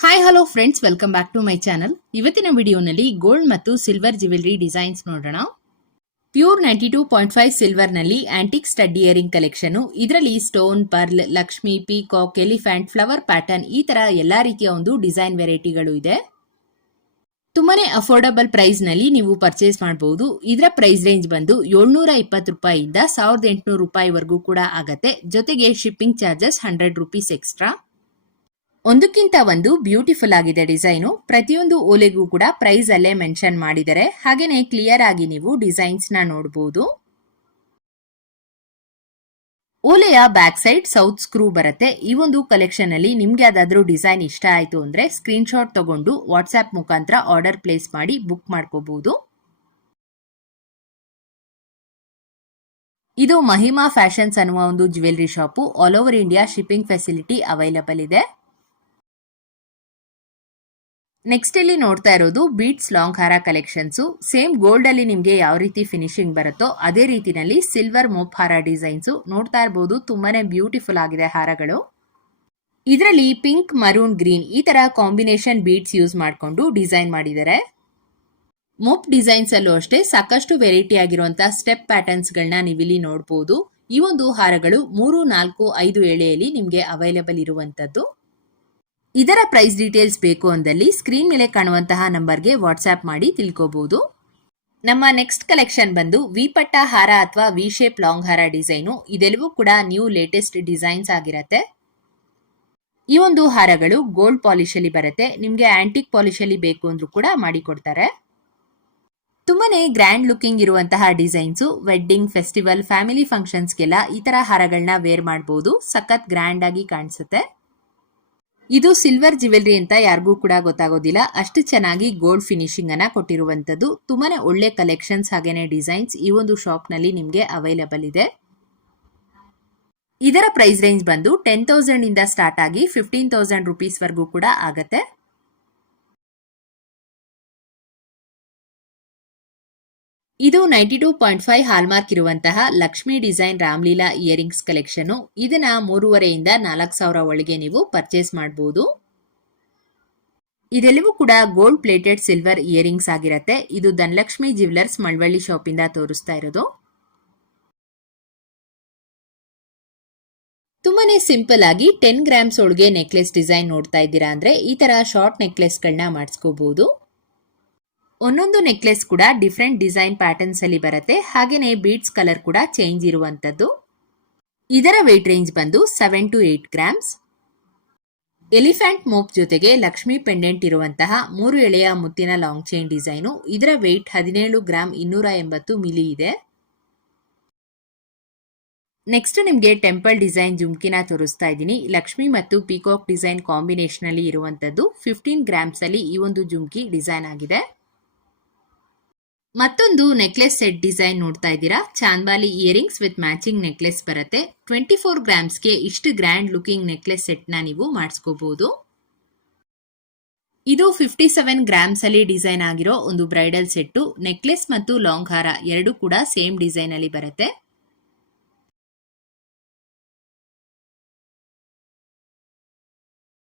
Hi hello friends welcome back to my channel ಇವತ್ತಿನ ವಿಡಿಯೋನಲ್ಲಿ gold ಮತ್ತು ಸಿಲ್ವರ್ ಜ್ಯುವೆಲ್ರಿ ಡಿಸೈನ್ಸ್ ನೋಡೋಣ. Pure ninety two point five ಸಿಲ್ವರ್ನಲ್ಲಿ antique stud earring collection ಇದರಲ್ಲಿ stone pearl Lakshmi peacock elephant flower pattern ಈ ತರ ಎಲ್ಲಾ ರೀತಿಯ ಒಂದು ಡಿಸೈನ್ ವೆರೈಟಿಗಳು ಇದೆ. ತುಂಬಾನೇ ಅಫೋರ್ಡಬಲ್ ಪ್ರೈಸ್ನಲ್ಲಿ ನೀವು ಪರ್ಚೇಸ್ ಮಾಡಬಹುದು ಇದರ ಪ್ರೈಸ್ ರೇಂಜ್ ಬಂದು ಏಳ್ನೂರ ಇಪ್ಪತ್ತು ರೂಪಾಯಿಯಿಂದ ಸಾವಿರದ ಎಂಟುನೂರು ರೂಪಾಯಿವರೆಗೂ ಕೂಡ ಆಗತ್ತೆ. ಜೊತೆಗೆ shipping charges hundred rupees extra ಒಂದಕ್ಕಿಂತ ಒಂದು ಬ್ಯೂಟಿಫುಲ್ ಆಗಿದೆ ಡಿಸೈನು ಪ್ರತಿಯೊಂದು ಓಲೆಗೂ ಕೂಡ ಪ್ರೈಸ್ ಅಲ್ಲೇ ಮೆನ್ಷನ್ ಮಾಡಿದರೆ ಹಾಗೇನೆ ಕ್ಲಿಯರ್ ಆಗಿ ನೀವು ಡಿಸೈನ್ಸ್ನ ನೋಡಬಹುದು ಓಲೆಯ ಬ್ಯಾಕ್ ಸೈಡ್ ಸೌತ್ ಸ್ಕ್ರೂ ಬರುತ್ತೆ. ಈ ಒಂದು ಕಲೆಕ್ಷನ್ ಅಲ್ಲಿ ನಿಮ್ಗೆ ಯಾವ್ದಾದ್ರು ಡಿಸೈನ್ ಇಷ್ಟ ಆಯ್ತು ಅಂದ್ರೆ ಸ್ಕ್ರೀನ್ ಶಾಟ್ ತಗೊಂಡು ವಾಟ್ಸ್ಆಪ್ ಮುಖಾಂತರ ಆರ್ಡರ್ ಪ್ಲೇಸ್ ಮಾಡಿ ಬುಕ್ ಮಾಡ್ಕೋಬಹುದು ಇದು ಮಹಿಮಾ ಫ್ಯಾಷನ್ಸ್ ಅನ್ನುವ ಒಂದು jewellery shop all over India shipping facility available ಇದೆ. ನೆಕ್ಸ್ಟ್ ಇಲ್ಲಿ ನೋಡ್ತಾ ಇರೋದು ಬೀಟ್ಸ್ ಲಾಂಗ್ ಹಾರ ಕಲೆಕ್ಷನ್ಸು ಸೇಮ್ ಗೋಲ್ಡ್ ಅಲ್ಲಿ ನಿಮ್ಗೆ ಯಾವ ರೀತಿ ಫಿನಿಶಿಂಗ್ ಬರುತ್ತೋ ಅದೇ ರೀತಿನಲ್ಲಿ ಸಿಲ್ವರ್ ಮೋಪ್ ಹಾರ ಡಿಸೈನ್ಸ್ ನೋಡ್ತಾ ಇರಬಹುದು ತುಂಬಾನೇ ಬ್ಯೂಟಿಫುಲ್ ಆಗಿದೆ ಹಾರಗಳು. ಇದರಲ್ಲಿ ಪಿಂಕ್ ಮರೂನ್ ಗ್ರೀನ್ ಈ ತರ ಕಾಂಬಿನೇಷನ್ ಬೀಟ್ಸ್ ಯೂಸ್ ಮಾಡಿಕೊಂಡು ಡಿಸೈನ್ ಮಾಡಿದ್ದಾರೆ. ಮೋಪ್ ಡಿಸೈನ್ಸ್ ಅಲ್ಲೂ ಅಷ್ಟೇ ಸಾಕಷ್ಟು ವೆರೈಟಿ ಆಗಿರುವಂತಹ ಸ್ಟೆಪ್ ಪ್ಯಾಟರ್ನ್ಸ್ ಗಳನ್ನ ನೀವಿಲ್ಲಿ ನೋಡಬಹುದು ಈ ಒಂದು ಹಾರಗಳು ಮೂರು, ನಾಲ್ಕು, ಐದು ಎಳೆಯಲ್ಲಿ ನಿಮ್ಗೆ ಅವೈಲೇಬಲ್ ಇರುವಂತದ್ದು. ಇದರ ಪ್ರೈಸ್ ಡೀಟೇಲ್ಸ್ ಬೇಕು ಅಂದಲ್ಲಿ ಸ್ಕ್ರೀನ್ ಮೇಲೆ ಕಾಣುವಂತಹ ನಂಬರ್ಗೆ ವಾಟ್ಸ್ಆ್ಯಪ್ ಮಾಡಿ ತಿಳ್ಕೋಬಹುದು ನಮ್ಮ ನೆಕ್ಸ್ಟ್ ಕಲೆಕ್ಷನ್ ಬಂದು ವಿ ಪಟ್ಟ ಹಾರ ಅಥವಾ ವಿ ಶೇಪ್ ಲಾಂಗ್ ಹಾರ ಡಿಸೈನು ಇದೆಲ್ಲವೂ ಕೂಡ ನ್ಯೂ ಲೇಟೆಸ್ಟ್ ಡಿಸೈನ್ಸ್ ಆಗಿರತ್ತೆ. ಈ ಒಂದು ಹಾರಗಳು ಗೋಲ್ಡ್ ಪಾಲಿಶ್ ಅಲ್ಲಿ ಬರುತ್ತೆ. ನಿಮ್ಗೆ ಆಂಟಿಕ್ ಪಾಲಿಶ್ ಅಲ್ಲಿ ಬೇಕು ಅಂದ್ರೂ ಕೂಡ ಮಾಡಿಕೊಡ್ತಾರೆ ತುಂಬಾನೇ ಗ್ರ್ಯಾಂಡ್ ಲುಕಿಂಗ್ ಇರುವಂತಹ ಡಿಸೈನ್ಸ್ ವೆಡ್ಡಿಂಗ್ ಫೆಸ್ಟಿವಲ್ ಫ್ಯಾಮಿಲಿ ಫಂಕ್ಷನ್ಸ್ಗೆಲ್ಲ ಈ ತರ ಹಾರಗಳನ್ನ ವೇರ್ ಮಾಡಬಹುದು ಸಖತ್ ಗ್ರ್ಯಾಂಡ್ ಆಗಿ ಕಾಣಿಸುತ್ತೆ. ಇದು ಸಿಲ್ವರ್ ಜ್ಯುವೆಲ್ರಿ ಅಂತ ಯಾರಿಗೂ ಕೂಡ ಗೊತ್ತಾಗೋದಿಲ್ಲ. ಅಷ್ಟು ಚೆನ್ನಾಗಿ ಗೋಲ್ಡ್ ಫಿನಿಶಿಂಗ್ ಅನ್ನ ಕೊಟ್ಟಿರುವಂತದ್ದು ತುಂಬಾನೇ ಒಳ್ಳೆ ಕಲೆಕ್ಷನ್ಸ್ ಹಾಗೇನೆ ಡಿಸೈನ್ಸ್ ಈ ಒಂದು ಶಾಪ್ನಲ್ಲಿ ನಿಮ್ಗೆ ಅವೈಲೇಬಲ್ ಇದೆ. ಇದರ ಪ್ರೈಸ್ ರೇಂಜ್ ಬಂದು ಟೆನ್ ತೌಸಂಡ್ ಇಂದ ಸ್ಟಾರ್ಟ್ ಆಗಿ ಫಿಫ್ಟೀನ್ ತೌಸಂಡ್ ರುಪೀಸ್ ವರೆಗೂ ಕೂಡ ಆಗತ್ತೆ. ಇದು ninety two point five hallmark ಇರುವಂತಹ Lakshmi design Ramleela earrings collection ಇದನ್ನ ಮೂರುವರೆಯಿಂದ ನಾಲ್ಕು ಸಾವಿರ ಒಳಗೆ ನೀವು ಪರ್ಚೇಸ್ ಮಾಡಬಹುದು ಇದೆಲ್ಲವೂ ಕೂಡ ಗೋಲ್ಡ್ ಪ್ಲೇಟೆಡ್ ಸಿಲ್ವರ್ ಇಯರಿಂಗ್ಸ್ ಆಗಿರತ್ತೆ. ಇದು ಧನಲಕ್ಷ್ಮಿ ಜ್ಯುವೆಲರ್ಸ್ ಮಳವಳ್ಳಿ ಶಾಪ್ ಇಂದ ತೋರಿಸ್ತಾ ಇರೋದು. ತುಂಬಾನೇ ಸಿಂಪಲ್ ಆಗಿ ಟೆನ್ ಗ್ರಾಮ್ಸ್ ಒಳಗೆ ನೆಕ್ಲೆಸ್ ಡಿಸೈನ್ ನೋಡ್ತಾ ಇದ್ದೀರಾ ಅಂದ್ರೆ ಈ ತರ ಶಾರ್ಟ್ ನೆಕ್ಲೆಸ್ ಗಳನ್ನ ಮಾಡಿಸ್ಕೋಬಹುದು ಒಂದೊಂದು ನೆಕ್ಲೆಸ್ ಕೂಡ ಡಿಫ್ರೆಂಟ್ ಡಿಸೈನ್ ಪ್ಯಾಟರ್ನ್ಸ್ ಅಲ್ಲಿ ಬರುತ್ತೆ. ಹಾಗೇನೆ ಬೀಡ್ಸ್ ಕಲರ್ ಕೂಡ ಚೇಂಜ್ ಇರುವಂತದ್ದು. ಇದರ ವೇಟ್ ರೇಂಜ್ ಬಂದು seven to eight grams elephant mop ಜೊತೆಗೆ ಲಕ್ಷ್ಮಿ ಪೆಂಡೆಂಟ್ ಇರುವಂತಹ ಮೂರು ಎಳೆಯ ಮುತ್ತಿನ ಲಾಂಗ್ ಚೈನ್ ಡಿಸೈನು ಇದರ ವೆಯ್ಟ್ ಹದಿನೇಳು ಗ್ರಾಮ್ ಇನ್ನೂರ ಎಂಬತ್ತು ಮಿಲಿ ಇದೆ. ನೆಕ್ಸ್ಟ್ ನಿಮಗೆ ಟೆಂಪಲ್ ಡಿಸೈನ್ ಜುಮ್ಕಿನ ತೋರಿಸ್ತಾ ಇದ್ದೀನಿ. ಲಕ್ಷ್ಮಿ ಮತ್ತು ಪೀಕಾಕ್ ಡಿಸೈನ್ ಕಾಂಬಿನೇಷನ್ ಅಲ್ಲಿ ಇರುವಂತದ್ದು. ಫಿಫ್ಟೀನ್ ಗ್ರಾಮ್ಸ್ ಅಲ್ಲಿ ಈ ಒಂದು ಜುಮ್ಕಿ ಡಿಸೈನ್ ಆಗಿದೆ. ಮತ್ತೊಂದು ನೆಕ್ಲೆಸ್ ಸೆಟ್ ಡಿಸೈನ್ ನೋಡ್ತಾ ಇದ್ದೀರಾ? Chandbali earrings with matching necklace ಬರುತ್ತೆ. ಟ್ವೆಂಟಿ ಫೋರ್ ಗ್ರಾಮ್ಸ್ಗೆ ಇಷ್ಟು ಗ್ರ್ಯಾಂಡ್ ಲುಕಿಂಗ್ ನೆಕ್ಲೆಸ್ ಸೆಟ್ನ ನೀವು ಮಾಡಿಸ್ಕೋಬಹುದು ಇದು ಫಿಫ್ಟಿ ಸೆವೆನ್ ಗ್ರಾಮ್ಸ್ ಅಲ್ಲಿ ಡಿಸೈನ್ ಆಗಿರೋ ಒಂದು ಬ್ರೈಡಲ್ ಸೆಟ್ಟು ನೆಕ್ಲೆಸ್ ಮತ್ತು ಲಾಂಗ್ ಹಾರ ಎರಡು ಕೂಡ ಸೇಮ್ ಡಿಸೈನ್ ಅಲ್ಲಿ ಬರುತ್ತೆ.